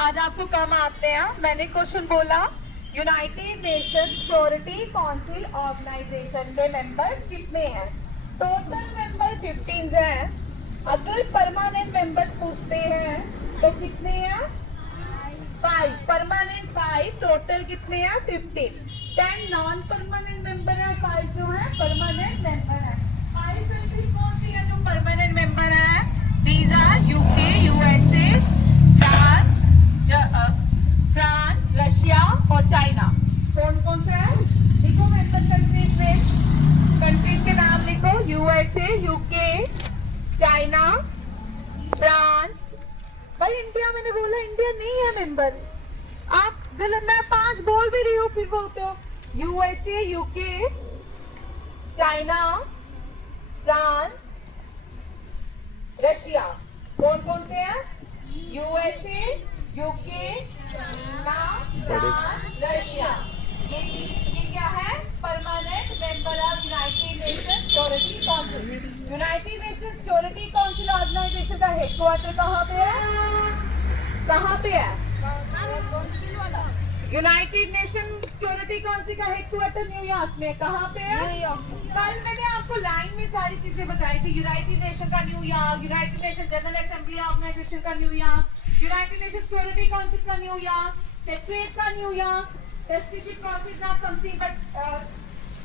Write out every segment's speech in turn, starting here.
आज आपको कम आते हैं। मैंने क्वेश्चन बोला United nation security Council organization के मेंबर्स कितने हैं? टोटल मेंबर 15 हैं। अगर परमानेंट मेंबर्स पूछते हैं तो कितने हैं? 5 परमानेंट, 5 टोटल कितने हैं? 15। 10 नॉन परमानेंट मेंबर है, 5 जो है परमानेंट मेंबर है। 5 कंट्रीज कौन सी है जो परमानेंट मेंबर है? These are UK, USA, France, Russia और चाइना। कौन कौन से हैं? लिखो मेंबर कंट्रीज में, कंट्रीज के नाम लिखो। USA, UK, China, France. भाई इंडिया मैंने बोला, इंडिया नहीं है मेंबर। आप गलत, मैं 5 बोल भी रही हूँ फिर बोलते हो। USA, UK, China, France, Russia. कौन कौन से हैं? USA, UK, China, France, Russia. ये क्या है? Permanent member of United nation security Council. United nation security Council organization का हेडक्वार्टर कहाँ पे है? कहाँ पे है? यूनाइटेड नेशन सिक्योरिटी काउंसिल का हेडक्वार्टर न्यूयॉर्क में। कहाँ पे है? कल मैंने आपको लाइन में सारी चीजें बताई थी। यूनाइटेड नेशन का New York, united nation general assembly organisation का New York, united nation security council का न्यूयॉर्क, सेक्रेटरीट का New York, trusteeship process not something but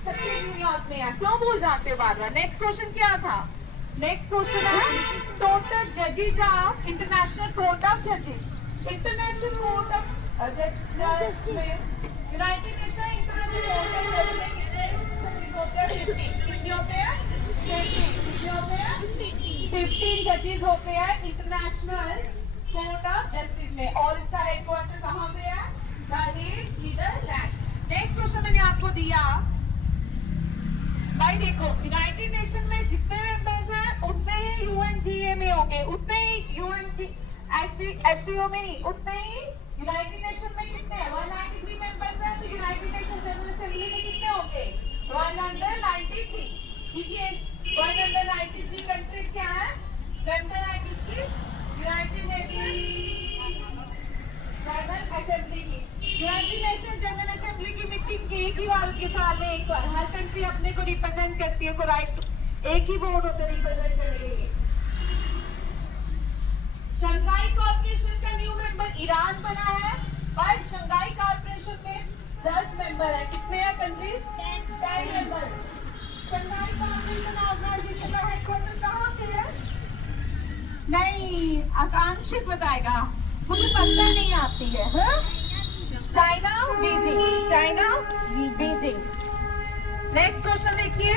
सबसे न्यूयॉर्क में है। क्यों भूल जाते हो बार बार? नेक्स्ट क्वेश्चन क्या था? नेक्स्ट क्वेश्चन है टोटल जजेस ऑफ इंटरनेशनल कोर्ट ऑफ जजेस। इंटरनेशनल कोर्ट ऑफ जजेस में United nation international court of जजेस में कितने जजेस होते हैं? 15। कितने होते हैं? 15। कितने होते हैं? 15 जजेस होते हैं इंटरनेशनल कोर्ट ऑफ जस्टिस में। और इसका हेडक्वार्टर कहाँ पे है? नीदरलैंड। नेक्स्ट क्वेश्चन मैंने आपको दिया, भाई देखो यूनाइटेड नेशन में जितने मेंबर्स हैं उतने ही यूएनजीए में होंगे, उतने ही यूएनजी एससीओ में नहीं, उतने ही यूनाइटेड नेशन में कितने हैं? 193 मेंबर्स हैं, तो यूनाइटेड नेशन जनरल असेंबली में कितने होंगे? 193। ठीक है, 193 कंट्रीज क्या है? मेंबर है किसकी? यूनाइटेड नेशन जनरल असेंबली की। यूनाइटेड नेशन जनरल असेंबली की मीटिंग एक ही बार के साल में एक बार। हर कंट्री अपने को रिप्रेजेंट करती है, को राइट एक ही वोट होता है रिप्रेजेंट करने के लिए। शंघाई कॉर्पोरेशन का न्यू मेंबर ईरान बना है, और शंघाई कॉर्पोरेशन में 10 मेंबर है। कितने हैं countries? 10 member. Shanghai corporation organization का हेडक्वार्टर कहाँ पे है? नहीं, आकांक्षित बताएगा, मुझे पता नहीं आती है। हाँ? China, Beijing. China, Beijing. Next question देखिए,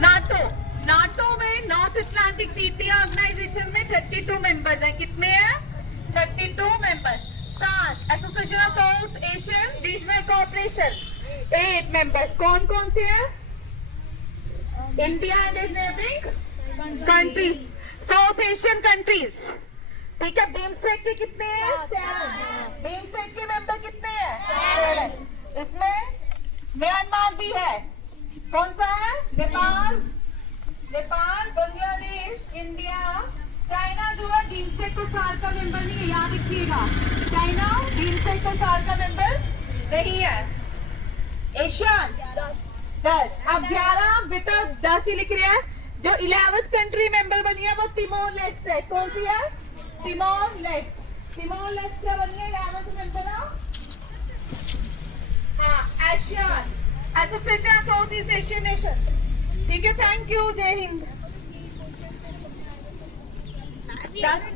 नाटो। नाटो में नॉर्थ अटलांटिक ट्रीटी ऑर्गेनाइजेशन में 32 मेंबर्स हैं। कितने हैं? 32 मेंबर। साथ association of south Asian regional cooperation 8 members. कौन कौन से हैं? India and it's neighbouring countries, south Asian countries. ठीक है, बिम्स्टेक के कितने हैं? 7। बिम्स्टेक के मेंबर कितने हैं? 7। इसमें म्यांमार भी है। कौन सा है? नेपाल, बांग्लादेश, इंडिया, चाइना जो है बिम्स्टेक को साल का मेंबर नहीं है, याद रखिएगा। चाइना बिम्स्टेक को साल का मेंबर नहीं है। एशियन 10। अब 11 बेटा 10 ही लिख रहे हैं। जो 11th कंट्री मेंबर बनी है वो तिमोर लेस्टे है। कौन सी है? Timor Leste. तिमोर लेस्टे क्या बनी है? 11th मेंबर ना? हाँ, Asian association of south east Asian nation. ठीक है, थैंक यू, जय हिंद। 10